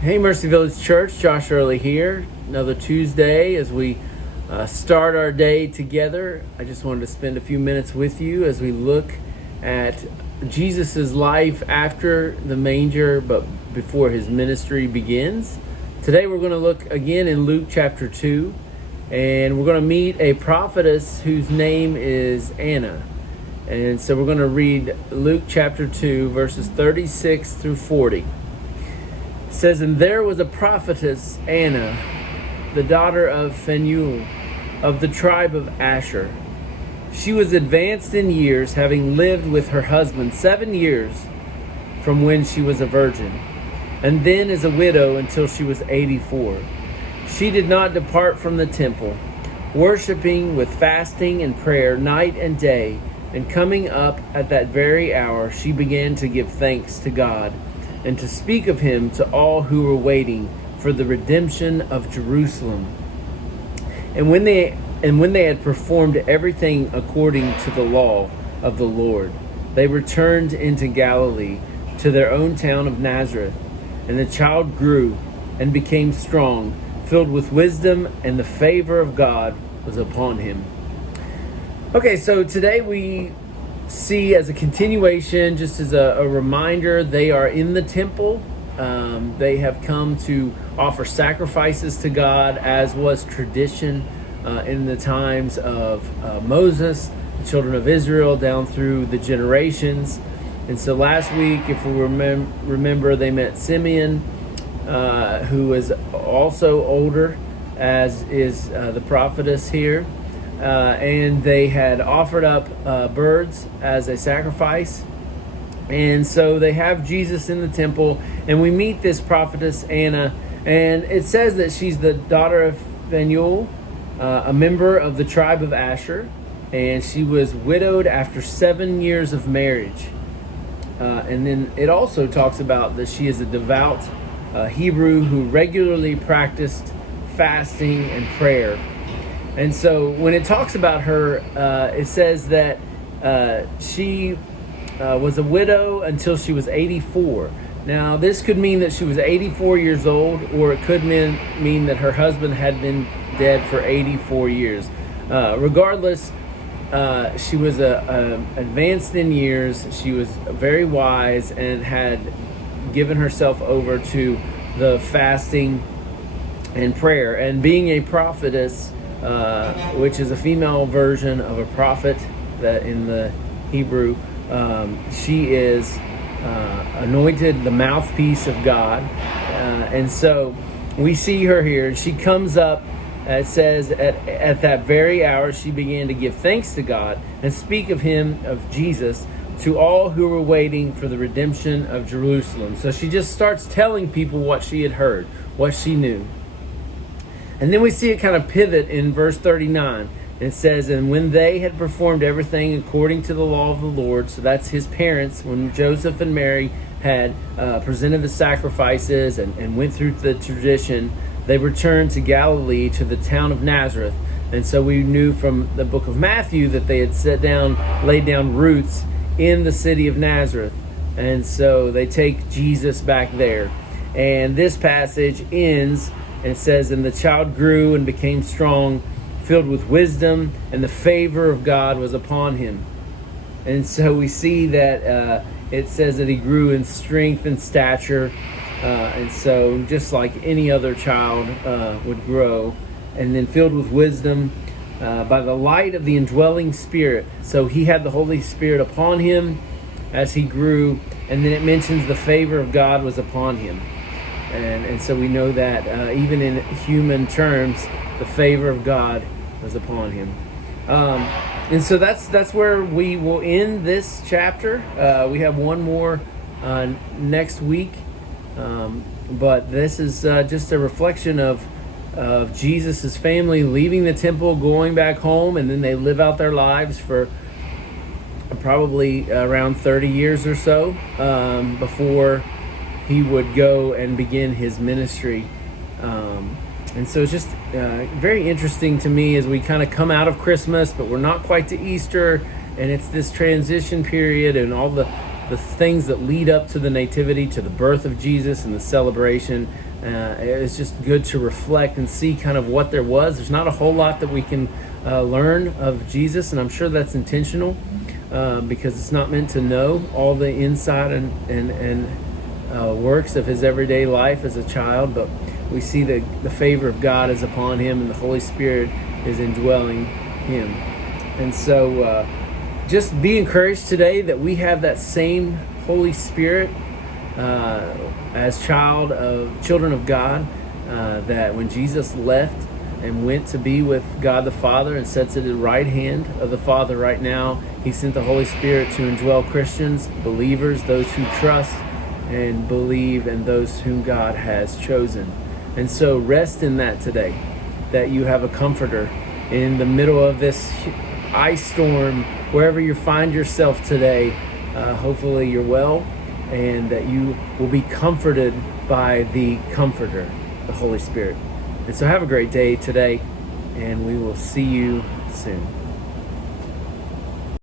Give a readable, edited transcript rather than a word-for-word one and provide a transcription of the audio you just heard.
Hey, Mercy Village Church, Josh Early here. Another Tuesday as we start our day together. I just wanted to spend a few minutes with you as we look at Jesus' life after the manger, but before his ministry begins. Today we're going to look again in Luke chapter 2, and we're going to meet a prophetess whose name is Anna. And so we're going to read Luke chapter 2, verses 36 through 40. It says, "And there was a prophetess, Anna, the daughter of Phanuel, of the tribe of Asher. She was advanced in years, having lived with her husband 7 years from when she was a virgin, and then as a widow until she was 84. She did not depart from the temple, worshiping with fasting and prayer night and day, and coming up at that very hour, she began to give thanks to God, and to speak of him to all who were waiting for the redemption of Jerusalem. And when they had performed everything according to the law of the Lord, they returned into Galilee to their own town of Nazareth. And the child grew and became strong, filled with wisdom, and the favor of God was upon him." Okay, so today we see, as a continuation, just as a reminder, they are in the temple. They have come to offer sacrifices to God, as was tradition in the times of Moses, the children of Israel, down through the generations. And so last week, if we remember, they met Simeon, who is also older, as is the prophetess here. And they had offered up birds as a sacrifice. And so they have Jesus in the temple, and we meet this prophetess Anna, and it says that she's the daughter of Phanuel, a member of the tribe of Asher, and she was widowed after 7 years of marriage. And then it also talks about that she is a devout Hebrew who regularly practiced fasting and prayer. And so when it talks about her, it says that she was a widow until she was 84. Now, this could mean that she was 84 years old, or it could mean that her husband had been dead for 84 years. Regardless, she was advanced in years. She was very wise and had given herself over to the fasting and prayer. And being a prophetess, which is a female version of a prophet that in the Hebrew, she is anointed the mouthpiece of God. And so we see her here. She comes up, it says, at that very hour she began to give thanks to God and speak of him, of Jesus, to all who were waiting for the redemption of Jerusalem. So she just starts telling people what she had heard, what she knew. And then we see it kind of pivot in verse 39. It says, "And when they had performed everything according to the law of the Lord," so that's his parents, when Joseph and Mary had presented the sacrifices and went through the tradition, they returned to Galilee, to the town of Nazareth. And so we knew from the book of Matthew that they had laid down roots in the city of Nazareth. And so they take Jesus back there. And this passage ends, and it says, "And the child grew and became strong, filled with wisdom, and the favor of God was upon him." And so we see that it says that he grew in strength and stature. And so just like any other child would grow, and then filled with wisdom by the light of the indwelling Spirit. So he had the Holy Spirit upon him as he grew. And then it mentions the favor of God was upon him. And so we know that even in human terms, the favor of God was upon him. And so that's where we will end this chapter. We have one more next week. But this is just a reflection of Jesus' family leaving the temple, going back home, and then they live out their lives for probably around 30 years or so before he would go and begin his ministry. And so it's just very interesting to me as we kind of come out of Christmas, but we're not quite to Easter, and it's this transition period and all the things that lead up to the nativity, to the birth of Jesus and the celebration, It's just good to reflect and see kind of what there was. There's not a whole lot that we can learn of Jesus, and I'm sure that's intentional because it's not meant to know all the inside and works of his everyday life as a child, but we see the favor of God is upon him and the Holy Spirit is indwelling him. And so just be encouraged today that we have that same Holy Spirit as children of God, that when Jesus left and went to be with God the Father and sits at the right hand of the Father right now, he sent the Holy Spirit to indwell Christians, believers, those who trust and believe, and those whom God has chosen. And so rest in that today, that you have a comforter in the middle of this ice storm, wherever you find yourself today. Hopefully you're well, and that you will be comforted by the Comforter, the Holy Spirit. And so have a great day today, and we will see you soon.